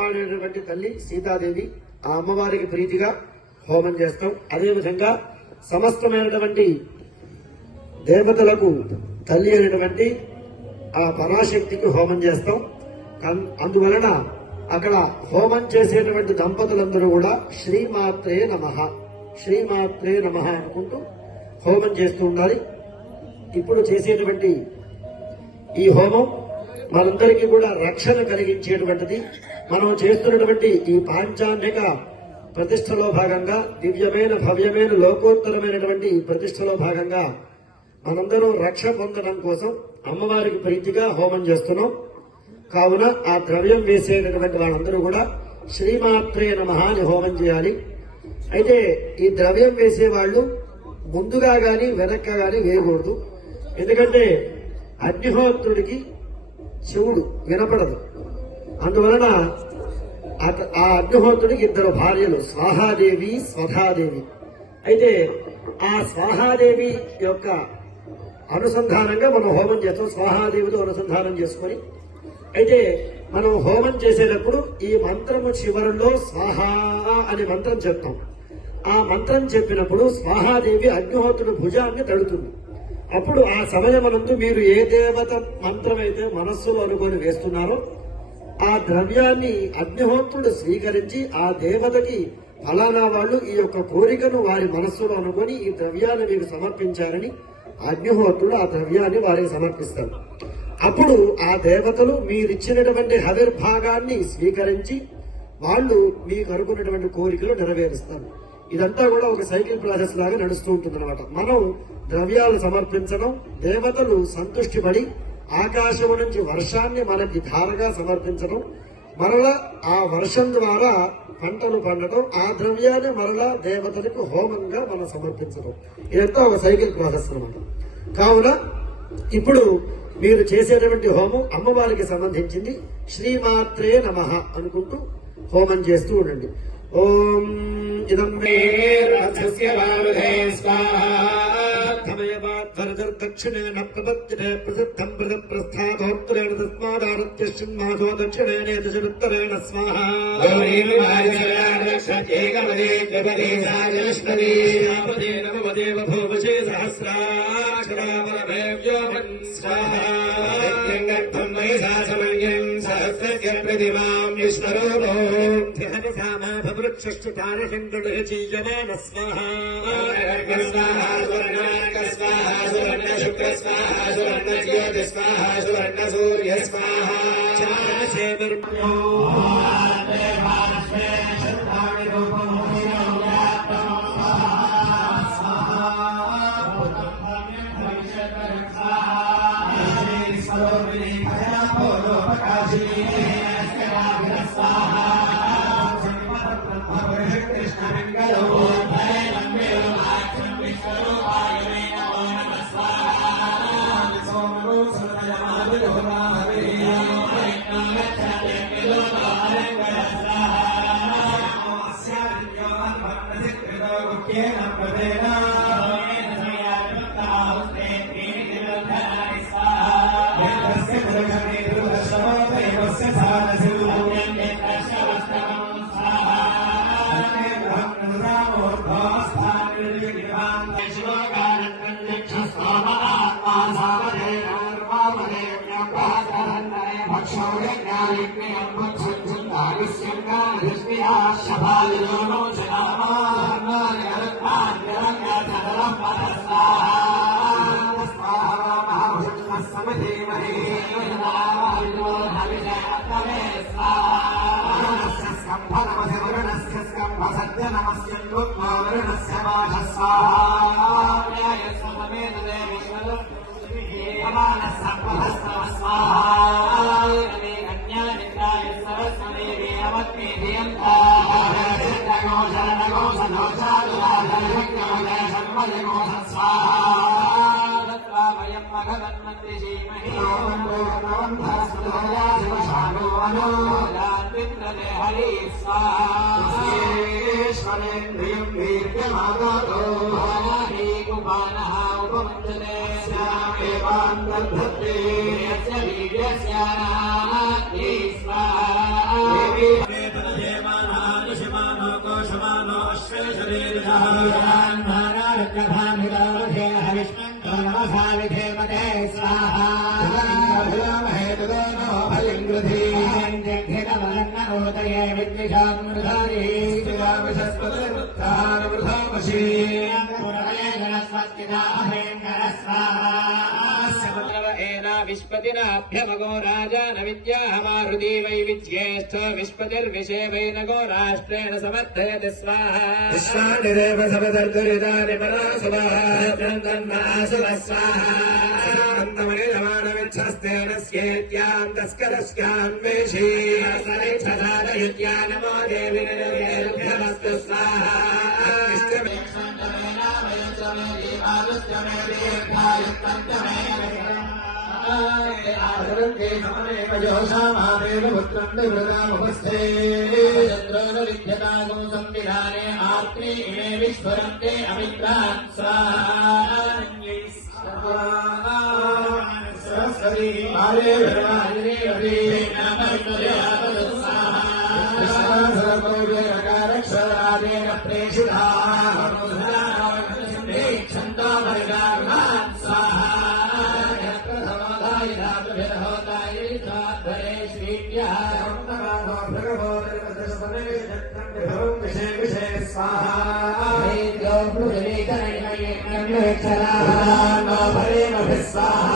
కాపాడేటువంటి తల్లి సీతాదేవి. ఆ అమ్మవారికి ప్రీతిగా హోమం చేస్తాం. అదేవిధంగా సమస్తమైనటువంటి దేవతలకు తల్లి అయినటువంటి ఆ పరాశక్తికి హోమం చేస్తాం. అందువలన అక్కడ హోమం చేసేటువంటి దంపతులందరూ కూడా శ్రీమాత్రే నమః శ్రీమాత్రే నమః అనుకుంటూ హోమం చేస్తూ ఉండాలి. ఇప్పుడు చేసేటువంటి ఈ హోమం మనందరికీ కూడా రక్షణ కలిగించేటువంటిది. మనం చేస్తున్నటువంటి ఈ పాంచాంగిక ప్రతిష్టలో భాగంగా దివ్యమైన భవ్యమైన లోకోత్తరమైనటువంటి ఈ ప్రతిష్టలో భాగంగా మనందరం రక్ష పొందడం కోసం అమ్మవారికి ప్రీతిగా హోమం చేస్తున్నాం. కావున ఆ ద్రవ్యం వేసేటటువంటి వాళ్ళందరూ కూడా శ్రీమాత్రే నమః అని హోమం చేయాలి. అయితే ఈ ద్రవ్యం వేసేవాళ్లు ముందుగా గాని వెనక్క గాని వేయకూడదు. ఎందుకంటే అగ్నిహోత్రుడికి శివుడు వినపడదు. అందువలన ఆ అగ్నిహోత్రుడికి ఇద్దరు భార్యలు, స్వాహాదేవి స్వధాదేవి. అయితే ఆ స్వాహాదేవి యొక్క అనుసంధానంగా మనం హోమం చేస్తాం. స్వాహాదేవితో అనుసంధానం చేసుకొని అయితే మనం హోమం చేసేటప్పుడు ఈ మంత్రము చివరిలో స్వాహా అనే మంత్రం చెప్తాం. ఆ మంత్రం చెప్పినప్పుడు స్వాహాదేవి అగ్నిహోత్రుడి భుజాన్ని తడుతుంది. అప్పుడు ఆ సమయమనందు మీరు ఏ దేవత మంత్రమైతే మనస్సులో అనుకొని వేస్తున్నారో ఆ ద్రవ్యాన్ని అగ్నిహోత్రుడు స్వీకరించి ఆ దేవతకి ఫలానా వాళ్ళు ఈ యొక్క కోరికను వారి మనస్సులో అనుకొని ఈ ద్రవ్యాన్ని మీకు సమర్పించారని అగ్నిహోత్రుడు ఆ ద్రవ్యాన్ని వారికి సమర్పిస్తారు. అప్పుడు ఆ దేవతలు మీరిచ్చినటువంటి హవిర్భాగాన్ని స్వీకరించి వాళ్ళు మీకు అనుకున్నటువంటి కోరికలు నెరవేరుస్తారు. ఇదంతా కూడా ఒక సైకిల్ ప్రాసెస్ లాగా నడుస్తూ ఉంటుందన్నమాట. మనం ద్రవ్యాలు సమర్పించడం, దేవతలు సంతృష్టి పడి ఆకాశం నుంచి వర్షాన్ని మనకి ధారగా సమర్పించడం, మరలా ఆ వర్షం ద్వారా పంటలు పండటం, ఆ ద్రవ్యాన్ని మరలా దేవతలకు హోమంగా మనం సమర్పించడం. ఇదంతా ఒక సైకిల్ ప్రాసెస్ అన్నమాట. కావున ఇప్పుడు మీరు చేసేటువంటి హోమం అమ్మవారికి సంబంధించింది. శ్రీమాత్రే నమః అనుకుంటూ హోమం చేస్తూ ఉండండి. ఓం ఇదం దక్షిణేన ప్రదక్షిణే ప్రసిద్ధం ప్రస్థాతోత్తరేణ తస్మాదారత్య సింహాసో దక్షిణేనే దశరుత్తరేణ స్వాహా. నమదేవ భూవశే సహస్రాక్షరామరమేవ్యోమన్ స్వాహా. సహస్రస్య ప్రతిమాం విష్ణురూపో ధ్యానసామాభవృక్షష్ఠారశంకృచీయమాన స్వాహా. సువర్ణ శుక్ర స్వాహా సువర్ణ జ్యోతి స్వాహా సువర్ణ సూర్య స్వాహా. स्तये विद्विषान्मृधारी श्रीरामशस्पतिर्वृद्धानमृधामशी पुरवये गणस्वस्तिना एना विश्पतिनाभ्यमगो राजा न विद्याहमारुदी वै विज्येष्ठो विश्पतिर्विषे वै नगो राष्ट्रेण समर्थयति स्वाहा विश्वानिरेव समदर्दुरिदानि परासुवाहा स्वाहा स्येत्याम् तस्करस्यान्वेषी सरिच्छदारयुत्या नमो देवि निर्भ्यमस्तु स्वाहा संविधाने आत्मे इमे विस्फुरन्ते अमित्रान् स्वाहा सरस्वती आरे भगवाने हरि नमस्ते स्वाहा प्रेषिता छन्दो भगवान् स्वाहा स्वाहा